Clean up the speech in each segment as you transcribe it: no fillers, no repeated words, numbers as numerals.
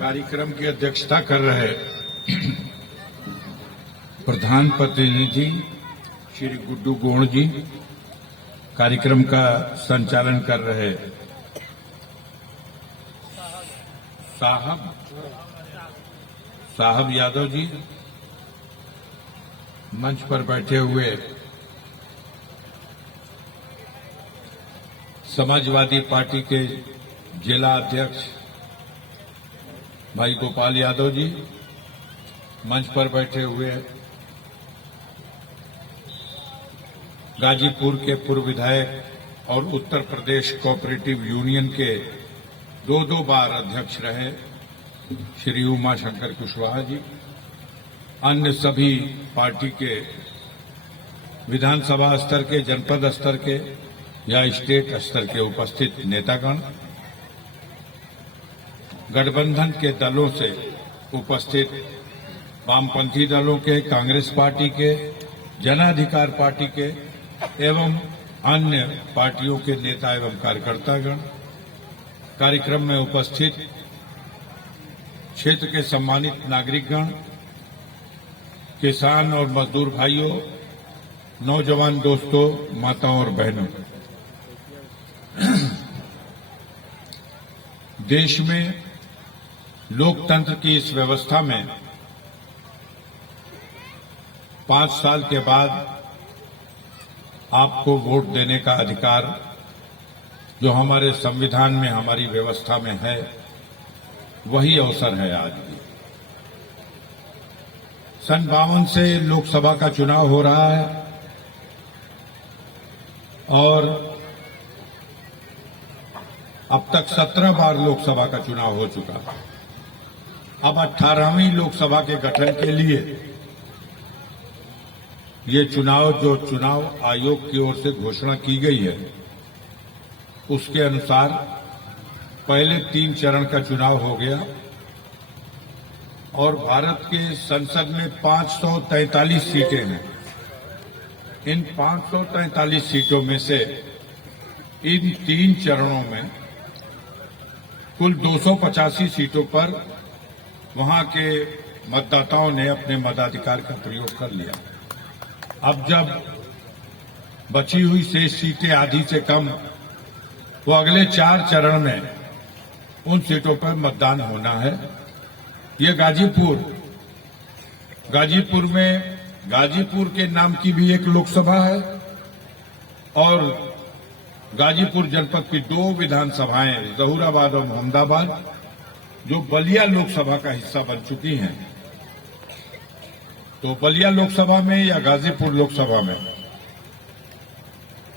कार्यक्रम की अध्यक्षता कर रहे प्रधान प्रतिनिधि श्री गुड्डू गोण जी, कार्यक्रम का संचालन कर रहे साहब यादव जी, मंच पर बैठे हुए समाजवादी पार्टी के जिला अध्यक्ष भाई गोपाल यादव जी, मंच पर बैठे हुए गाजीपुर के पूर्व विधायक और उत्तर प्रदेश कोऑपरेटिव यूनियन के दो बार अध्यक्ष रहे श्री उमाशंकर कुशवाहा जी, अन्य सभी पार्टी के विधानसभा स्तर के, जनपद स्तर के या स्टेट स्तर के उपस्थित नेतागण, गठबंधन के दलों से उपस्थित वामपंथी दलों के, कांग्रेस पार्टी के, जन अधिकार पार्टी के एवं अन्य पार्टियों के नेता एवं कार्यकर्तागण, कार्यक्रम में उपस्थित क्षेत्र के सम्मानित नागरिकगण, किसान और मजदूर भाइयों, नौजवान दोस्तों, माताओं और बहनों, देश में लोकतंत्र की इस व्यवस्था में 5 साल के बाद आपको वोट देने का अधिकार जो हमारे संविधान में, हमारी व्यवस्था में है, वही अवसर है आज भी। सन 52 से लोकसभा का चुनाव हो रहा है और अब तक 17 बार लोकसभा का चुनाव हो चुका। अब 18वीं लोकसभा के गठन के लिए ये चुनाव, जो चुनाव आयोग की ओर से घोषणा की गई है, उसके अनुसार पहले 3 चरण का चुनाव हो गया और भारत के संसद में 543 सीटें हैं। इन 543 सीटों में से इन 3 चरणों में कुल 285 सीटों पर वहां के मतदाताओं ने अपने मताधिकार का प्रयोग कर लिया। अब जब बची हुई शेष सीटें आधी से कम, तो अगले 4 चरण में उन सीटों पर मतदान होना है। ये गाजीपुर में गाजीपुर के नाम की भी एक लोकसभा है और गाजीपुर जनपद की 2 विधानसभाएं, जहूराबाद और मोहम्मदाबाद, जो बलिया लोकसभा का हिस्सा बन चुकी हैं। तो बलिया लोकसभा में या गाजीपुर लोकसभा में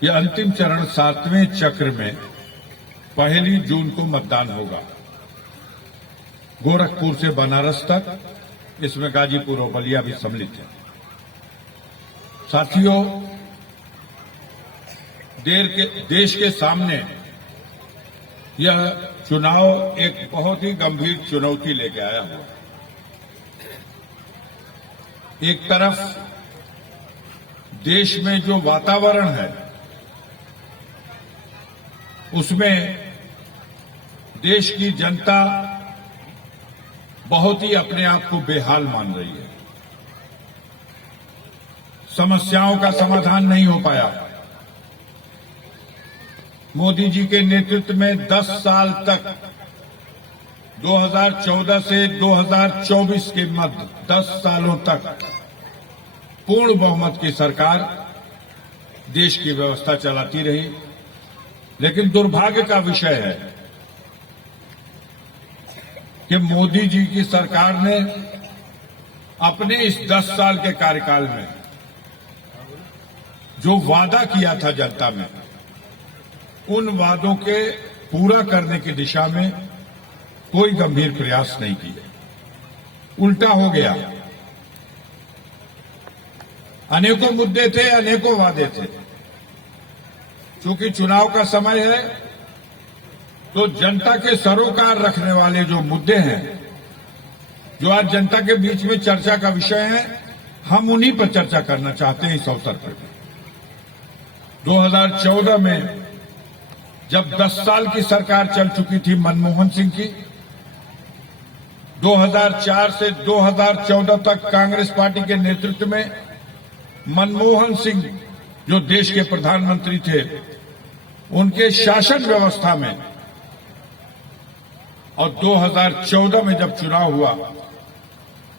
यह अंतिम चरण 7वें चक्र में 1 जून को मतदान होगा। गोरखपुर से बनारस तक, इसमें गाजीपुर और बलिया भी सम्मिलित है। साथियों, देश के सामने यह चुनाव एक बहुत ही गंभीर चुनौती लेके आया हुआ। एक तरफ देश में जो वातावरण है, उसमें देश की जनता बहुत ही अपने आप को बेहाल मान रही है। समस्याओं का समाधान नहीं हो पाया। मोदी जी के नेतृत्व में 10 साल तक, 2014 से 2024 के मध्य 10 सालों तक पूर्ण बहुमत की सरकार देश की व्यवस्था चलाती रही। लेकिन दुर्भाग्य का विषय है कि मोदी जी की सरकार ने अपने इस 10 साल के कार्यकाल में जो वादा किया था जनता में, उन वादों के पूरा करने की दिशा में कोई गंभीर प्रयास नहीं किए। उल्टा हो गया। अनेकों मुद्दे थे, अनेकों वादे थे। चूंकि चुनाव का समय है, तो जनता के सरोकार रखने वाले जो मुद्दे हैं, जो आज जनता के बीच में चर्चा का विषय है, हम उन्हीं पर चर्चा करना चाहते हैं इस अवसर पर। 2014 में जब 10 साल की सरकार चल चुकी थी मनमोहन सिंह की, 2004 से 2014 तक कांग्रेस पार्टी के नेतृत्व में मनमोहन सिंह जो देश के प्रधानमंत्री थे, उनके शासन व्यवस्था में, और 2014 में जब चुनाव हुआ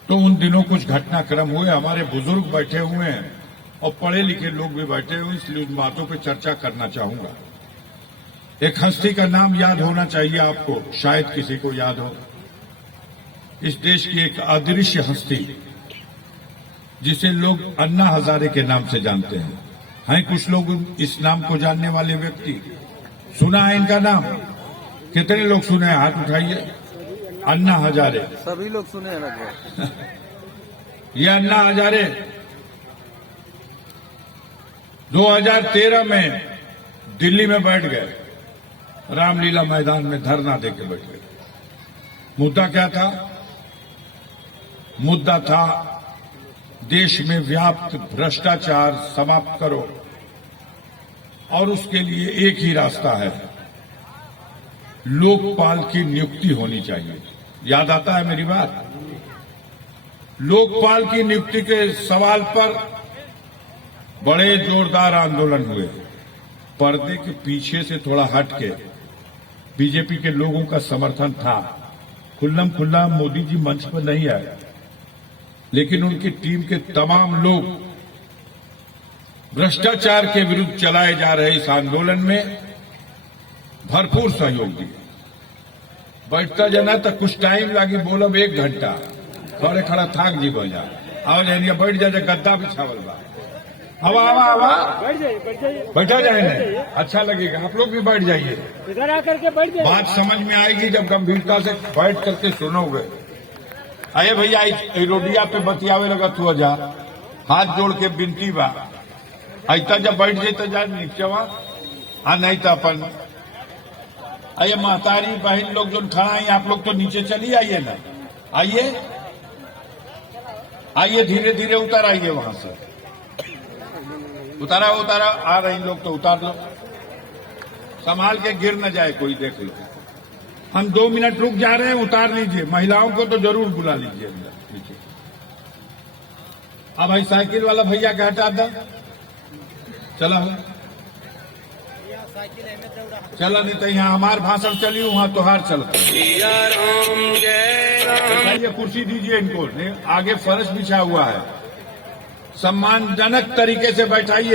तो उन दिनों कुछ घटनाक्रम हुए। हमारे बुजुर्ग बैठे हुए हैं और पढ़े लिखे लोग भी बैठे हुए, इसलिए उन बातों पर चर्चा करना चाहूंगा। एक हस्ती का नाम याद होना चाहिए आपको, शायद किसी को याद हो। इस देश की एक अदृश्य हस्ती जिसे लोग अन्ना हजारे के नाम से जानते हैं कुछ लोग इस नाम को जानने वाले व्यक्ति? सुना है इनका नाम? कितने लोग सुने हैं? हाथ उठाइए। अन्ना हजारे। सभी लोग सुने हैं लगभग। ये अन्ना हजारे 2013 में दिल्ली में बैठ गए, रामलीला मैदान में धरना देके बैठ गए। मुद्दा क्या था? मुद्दा था देश में व्याप्त भ्रष्टाचार समाप्त करो, और उसके लिए एक ही रास्ता है, लोकपाल की नियुक्ति होनी चाहिए। याद आता है मेरी बात? लोकपाल की नियुक्ति के सवाल पर बड़े जोरदार आंदोलन हुए। पर्दे के पीछे से थोड़ा हट के बीजेपी के लोगों का समर्थन था। खुल्लम खुल्ला मोदी जी मंच पर नहीं आए, लेकिन उनकी टीम के तमाम लोग भ्रष्टाचार के विरुद्ध चलाए जा रहे इस आंदोलन में भरपूर सहयोग दिए। बैठता जना तो कुछ टाइम लगी, बोलब 1 घंटा, खड़े खड़ा थाक जी बजा आओ जाइए, बैठ जा, गद्दा बिछावल बा, हवा हवा हवा, बैठा जाए, अच्छा लगेगा। आप लोग भी बैठ जाइए, इधर आकर के बैठ जाइए। बात समझ में आएगी जब गंभीरता से बैठ करके सुनोगे। अरे भैया रोडिया पे बतियावे लगा तू जा, हाथ जोड़ के बिनती बा, ऐसा जब बैठ जाए तो जा नीचवा, नहीं तो अपन अये महतारी बहन लोग जो खड़ा है, आप लोग तो नीचे चली आइए ना, आइए आइए, धीरे धीरे उतर आइए, वहां से उतारा उतारा आ रही लोग तो उतार लो, संभाल के गिर न जाए कोई, देख लो। हम 2 मिनट रुक जा रहे हैं, उतार लीजिए। महिलाओं को तो जरूर बुला लीजिए अंदर नीचे। अब भाई साइकिल वाला भैया का हटा दो, चला हो, चला, नहीं तो यहाँ हमार भाषण चली, वहां तोहार चलता है। ये कुर्सी दीजिए इनको, आगे फर्श बिछा हुआ है, सम्मानजनक तरीके से बैठाइए।